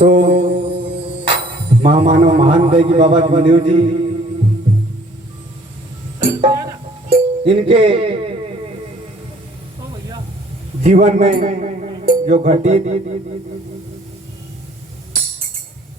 तो महामानव महान देगी बाबा जमदेव जी, इनके जीवन में जो घटित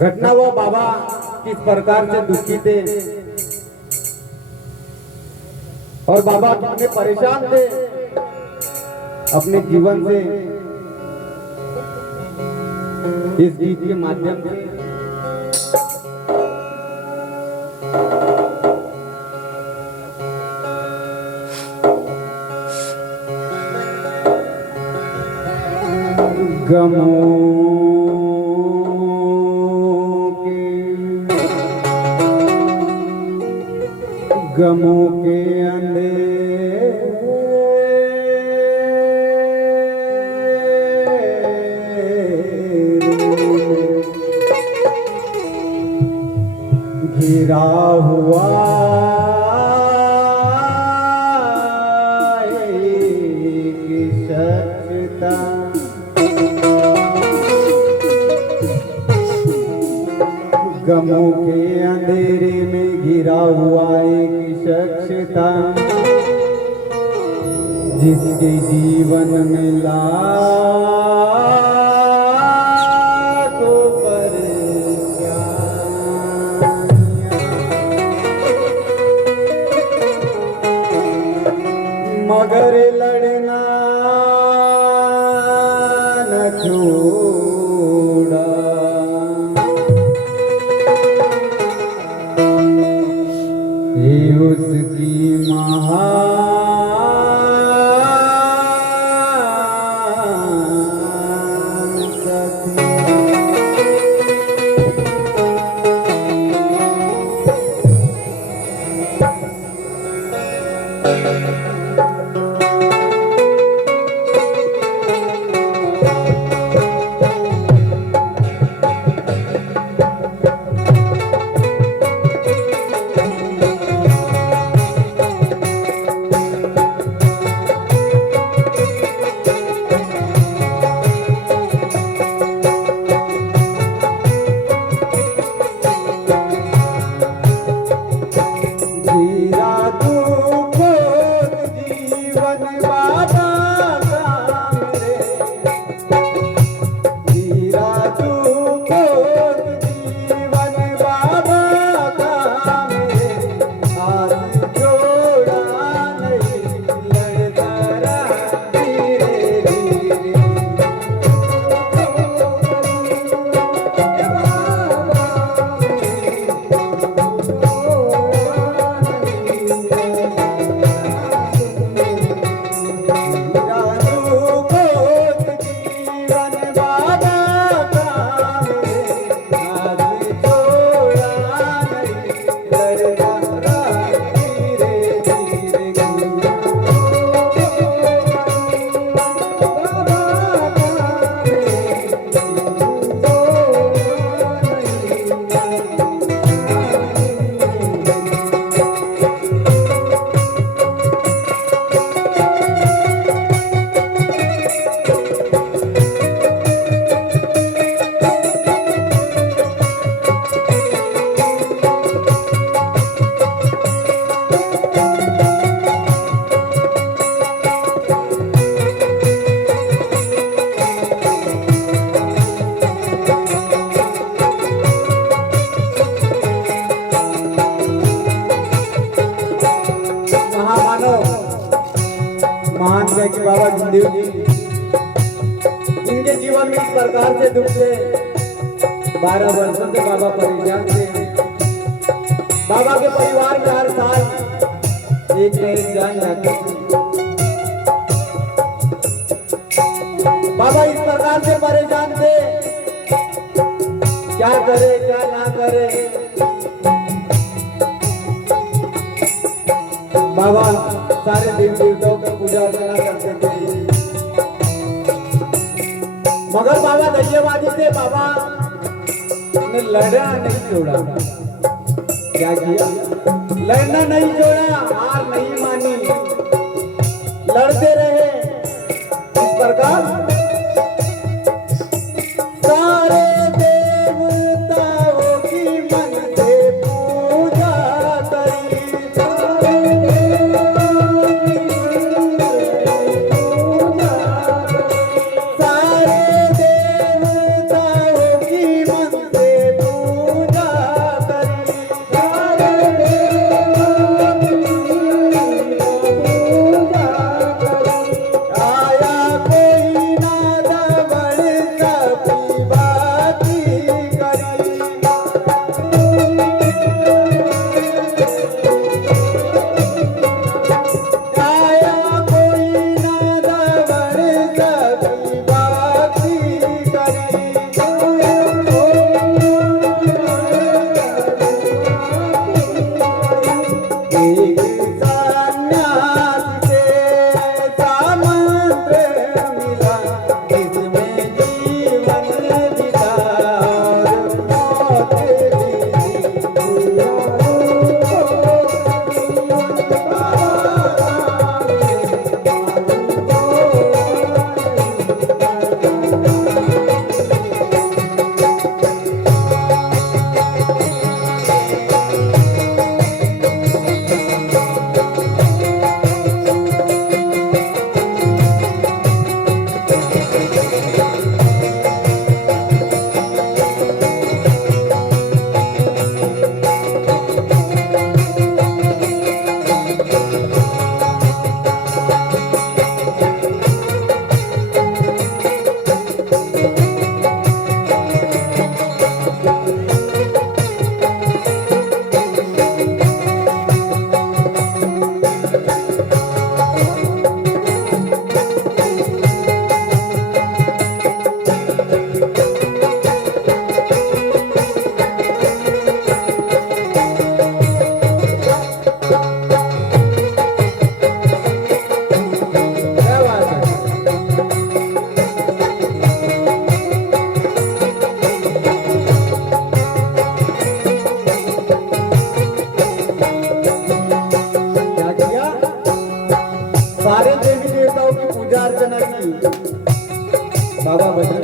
घटना वो बाबा किस प्रकार से दुखी थे और बाबा कितने परेशान थे अपने जीवन से, इस गीत के माध्यम से गमों के अंधेरे घिरा हुआ एक सच्चा, गमों के अंधेरे में घिरा हुआ एक शख्स था, जिसके जीवन में लाखों परेशानियां, मगर लड़ना न छोड़ा। ये उसकी महानता थी। महान देगी बाबा जमदेव जी, इनके जीवन में इस प्रकार से दुख थे। 12 वर्षों से बाबा परेशान थे। बाबा के परिवार में हर साल एक न एक जान जाती थी। बाबा इस प्रकार से परेशान थे, क्या करे क्या ना करे। बाबा सारे देवी देवताओं की पूजा अर्चना करते थे, मगर बाबा धैर्यवादी थे। बाबा ने लड़ना नहीं छोड़ा। क्या किया? लड़ना नहीं छोड़ा, हार नहीं मानी, लड़ते रहे। इस प्रकार सारे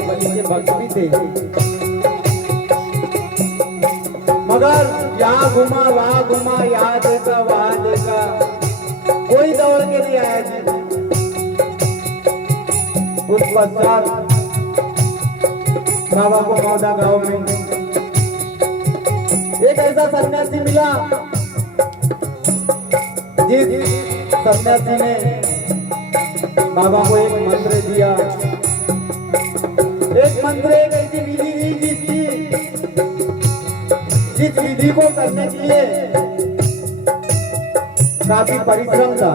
बजरंगबली के भक्त भी थे, मगर यहाँ घुमा वहाँ घुमा, यहाँ देखा वहाँ देखा, कोई दौड़ के नहीं आया जी। उस पश्चात बाबा को मौदा गांव में एक ऐसा सन्यासी मिला, जिस सन्यासी ने बाबा को एक मंत्र दिया। एक मंत्र, एक ऐसी विधि दी जिस विधि को करने के लिए काफी परिश्रम था।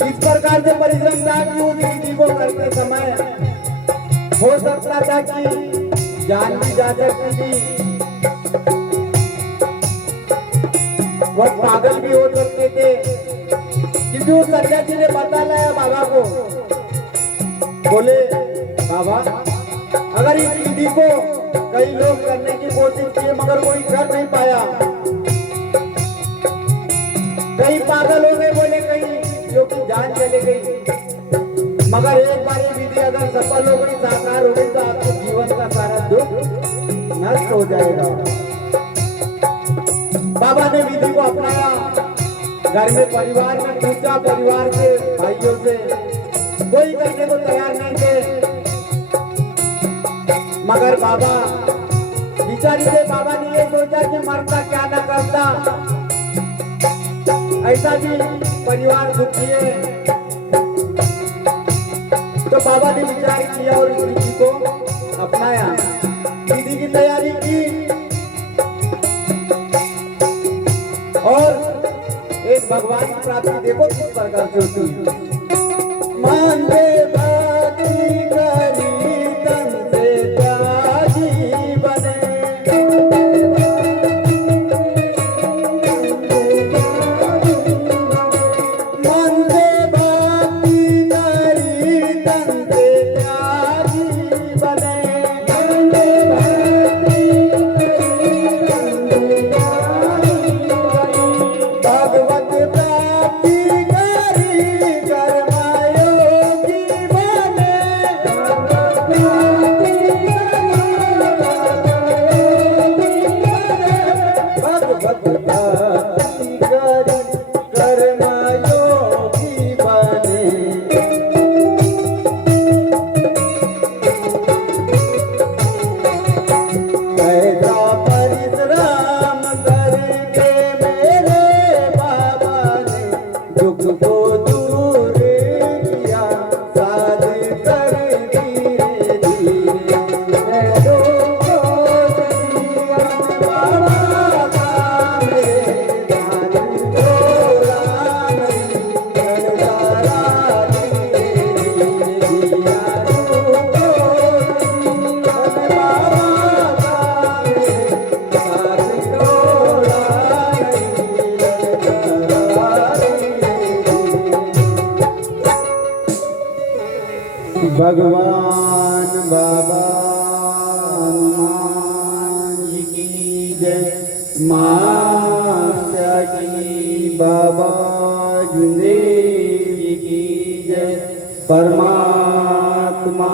इस प्रकार से परिश्रम था कि उस विधि को करते समय हो सकता था कि जान भी जा सकती थी, वह पागल भी हो सकते थे। क्योंकि उस सन्यासी ने बता लाया बाबा को, बोले बाबा अगर इस विधि को कई लोग करने की कोशिश किए मगर कोई कर नहीं पाया, कई पागल हो गए, बोले कई क्योंकि जान चले गई, मगर एक बार ये विधि अगर सफल हो गई, साकार हो गई तो आपके जीवन का सारा दुख नष्ट हो जाएगा। बाबा ने विधि को अपनाया, घर में परिवार में पूछा, परिवार से भाइयों से, कोई करने को तैयार नहीं थे, मगर बाबा बिचारी से बाबा ने ये सोचा कि मरता क्या ना करता, ऐसा भी परिवार दुखी है। तो बाबा ने विचार किया और इस विधि को अपनाया, विधि की तैयारी की और एक भगवान की प्राप्ति देखो किस प्रकार से होती है। मांगे बाती करी तन से त्यागी बने, मांगे बाती करी तन से त्यागी बने, भगवत प्राप्ति करी कर्मयोगी बने, भगवत प्राप्ति करी कर्मयोगी बने। ऐसा परिश्रम करके मेरे बाबा ने दुख को दूर किया, साध कर धीरे धीरे दुख को दिया बाबा का मेरे ध्यान छोड़ा नहीं, करतारा धीरे धीरे दिया दुख को दिया बाबा का मेरे ध्यान छोड़ा नहीं, करतारा भगवान बाबा हनुमान जी की जय, माता की बाबा जुदेव जी की जय, परमात्मा